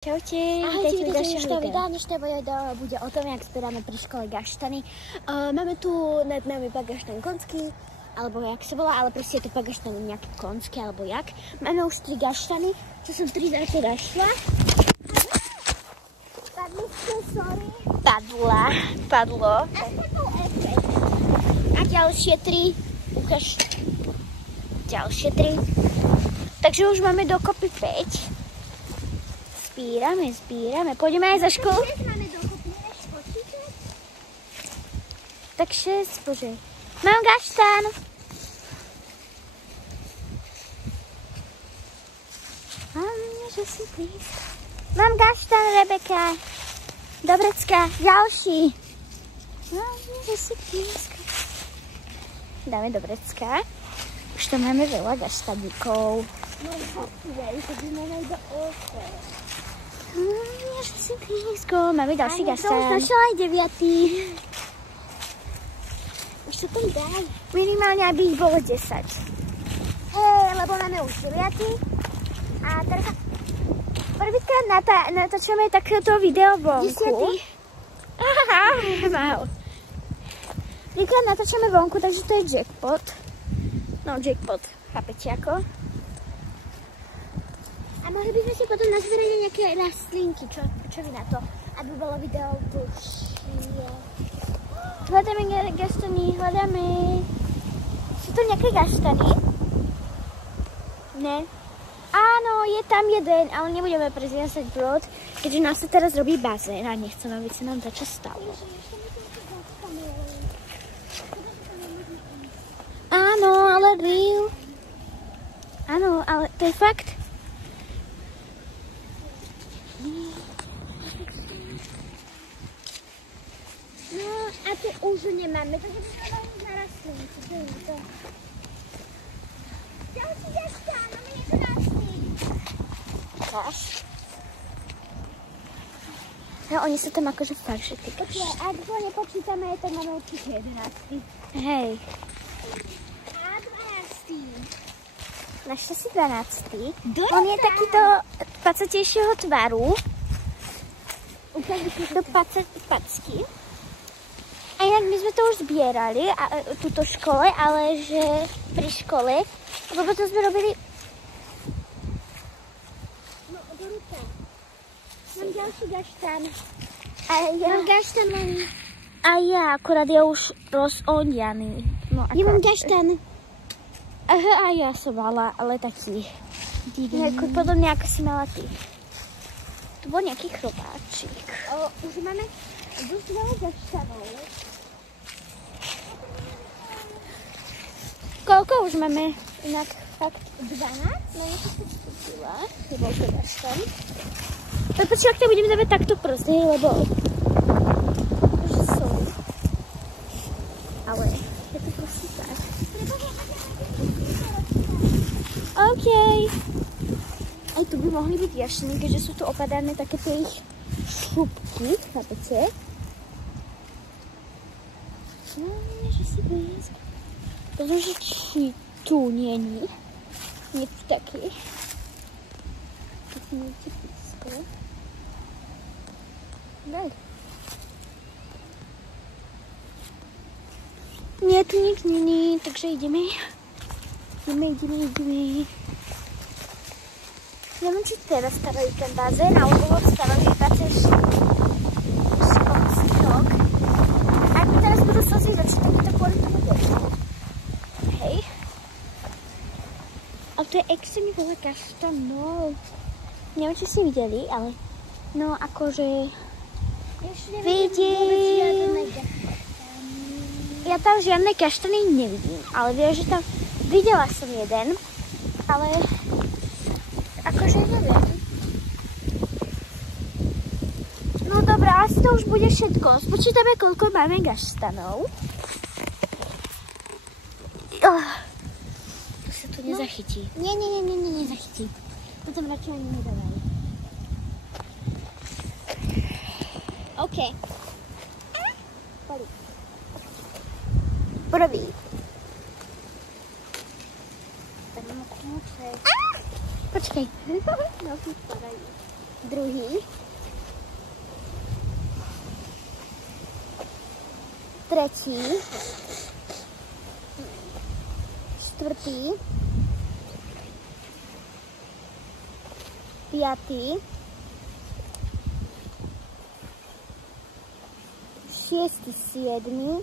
Čaute, ahojte, vítajte v ďalšom videu. Dnešné video bude o tom, jak zberáme pri škole gaštany. Máme tu nad nami pagaštan konský, alebo jak sa volá, ale proste je to pagaštan nejaký konský, alebo jak. Máme už 3 gaštany, čo som 3 zase našla. Padli ste, sorry. Padlo. A ďalšie 3, ukáž. Ďalšie 3. Takže už máme dokopy 5. Zbírame. Pôjdeme aj za školu? Máme dokopy, než počítať? Tak 6, bože. Mám gaštan. Mám gaštan, Rebeka. Dobrecka, ďalší. Že si blízko. Dáme Dobrecka. Už tam máme veľa gaštaníkov. Že si blízko. Máme ďalší gaštan. Som našla aj 9. Už to tam daj. Minimálne, aby ich bolo 10. Lebo máme už 9. A teraz prvýkrát natáčame takéto video vonku. 10. Wow. Prvýkrát natáčame vonku, takže to je jackpot. No, jackpot. Chápete ako? A mohli by sme si potom nazbierať nejaké rastlinky, čo vy na to, aby bolo video dlhšie. Hľadáme gaštany, hľadáme. Sú to nejaké gaštany? Ne. Áno, je tam jeden, ale nebudeme prezviazať brod, keďže nás sa teraz robí bazén a nechcem, aby sa nám dačo stalo. Áno, ale real. Áno, ale to je fakt. No, a tu už nemáme, takže by sme dali na rastlinky. Ďalší gaštán, máme niečo rastlín. Ukáž. No, oni sa tam akože fakt všetky kaštány. Počkaj, ak to nepočítame, tak máme určite 11. Hej. A 12. Našťastie 12. On je takýto pacatejšieho tvaru. Do packy. A inak my sme to už zbierali, túto škole, ale že pri škole, lebo to sme robili... No, do ruka. Mám ďalší gaštán. Mám gaštán len... A ja, akorát je už rozonianý. No, ja mám gaštán. Aha, a ja som mala, ale taký divný. Podobne ako si mala ty. To bol nejaký chrobáčik. Už máme dosť veľa gaštánov. Koľko už máme? Inak fakt 12? No ja som sa skúpila. Nebol to gaštán. Tak počkaj, ak to budeme dávať takto proste, lebo... Sorry. Ale je to proste tak. OK. Aj tu by mohli byť gaštany, keďže sú tu opadané také tie ich šupky, chápete? No, že si blízko. Pretože či tu není. Nie tu taký. Taký nie tu blízko. Daj. Nie, tu nič není, takže ideme. Ideme. Neviem, či teraz stavajú ten bazén, alebo ho stavajú iba cez školský rok. Ak mi teraz budú slzy začať, tak je to kvôli tomu dešťu. Hej. Ale to je extrémne veľa kaštanov. Neviem, či ste videli, ale no akože vidím. Ja tam žiadne kaštany nevidím, ale viem, že tam videla som jeden, ale akože neviem. No dobré, asi to už bude všetko. Spočítame, koľko máme gaštanov. To sa tu nezachytí. Nie, nezachytí. Potom radšej ani nedávajú. OK. Prvý. Počkej. No, tu spadajú. Druhý. Tretí. Štvrtý. Piatý. Šiestý, siedmy.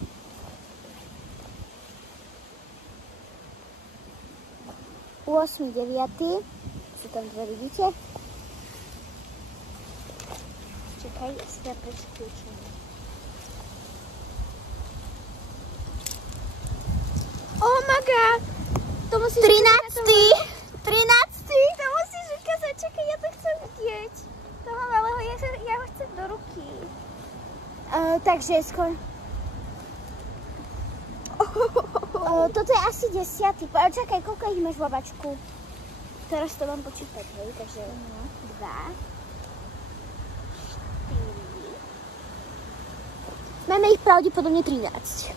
Osmý, deviatý. Sú tam dve, vidíte? Čakaj, si tam preskúčam. Oh my god! To musíš... 13. To musíš ukázať, čakaj, ja to chcem vidieť. Toho malého, ja ho chcem do ruky. Takže skôr... Toto je asi 10. Čakaj, koľko ich máš, babačku? Teraz to mám počítať, hej, takže 2, 4. Máme ich pravdepodobne 13.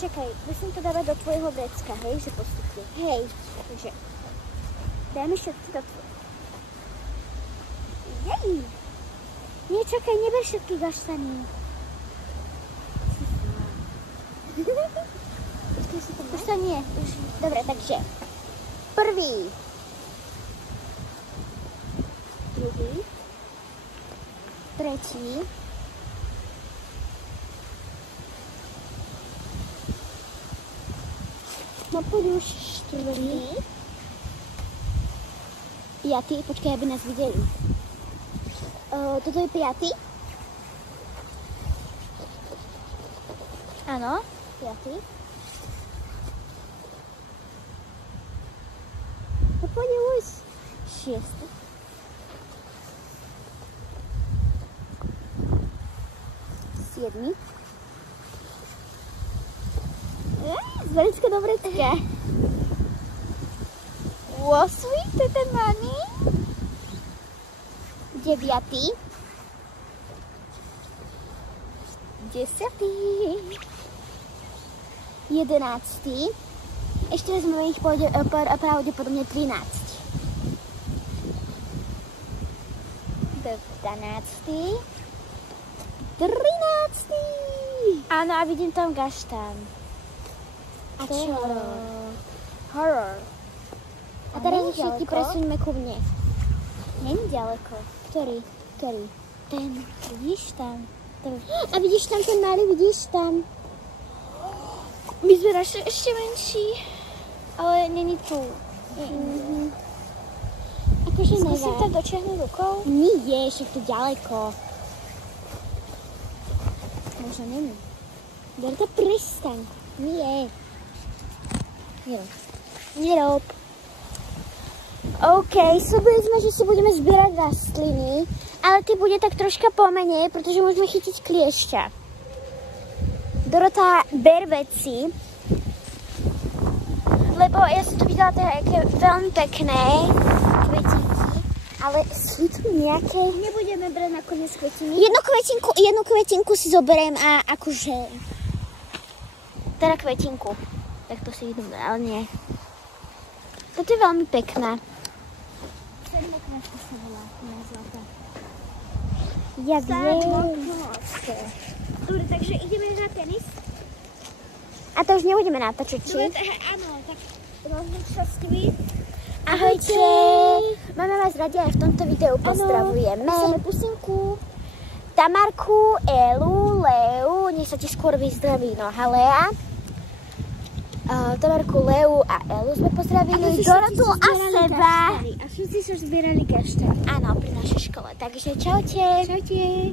Čakaj, musím to dávať do tvojho vrecka, hej, že postupne. Hej, takže dajme všetky do tvojho. Jej! Nie, čakaj, neber všetky gaštany. Už to nie. Dobre, takže prvý. Druhý. Tretí. No poď už štvrtý. Piatý, počkaj, aby nás videli. Toto je piatý. Áno, piatý. No poď už. Šiestý. Siedmy. Z vrecka do vrecka. 8. To je ten malý. 9. 10. 11. Ešte raz máme ich pravdepodobne 13. 12. 13. Áno, a vidím tam gaštán. A čo? Horror. A teraz ich všetky presuňme ku mne. Není ďaleko. Ktorý? Ten. Vidíš tam? A vidíš tam ten malý, vidíš tam? My sme našli ešte menší, ale není tu. Akože nevá. Skúsim tam dočiahnuť rukou? Nie, však to ďaleko. Možno není. Berta, prestaň. Nie. Nerob. OK, slúbili sme, že si budeme zbierať rastliny, ale ty bude tak troška pomenej, pretože môžeme chytiť kliešťa. Dorota, ber veci, lebo ja som tu videla také veľmi pekné kvetinky, ale sú tu nejaké... Nebudeme brať nakoniec kvetiny. Jednu kvetinku si zoberiem a akože... Teda kvetinku. Tak to si idem, ale nie. Toto je veľmi pekné. Ja viem. Dobre, takže ideme na tenis. A to už nebudeme natáčať, či? Áno, tak rozlič sa s nimi. Ahojte. Máme vás radi aj v tomto videu. Pozdravujeme. Máme pusinku. Tamarku, Elu, Leu, nech sa ti skôr vyzdraví noha Lea. Tamarku, Leu a Elu sme pozdravili, Dorotu a seba. A všetci sa zbierali gaštany. Áno, pri našej škole. Takže čaute. Čaute.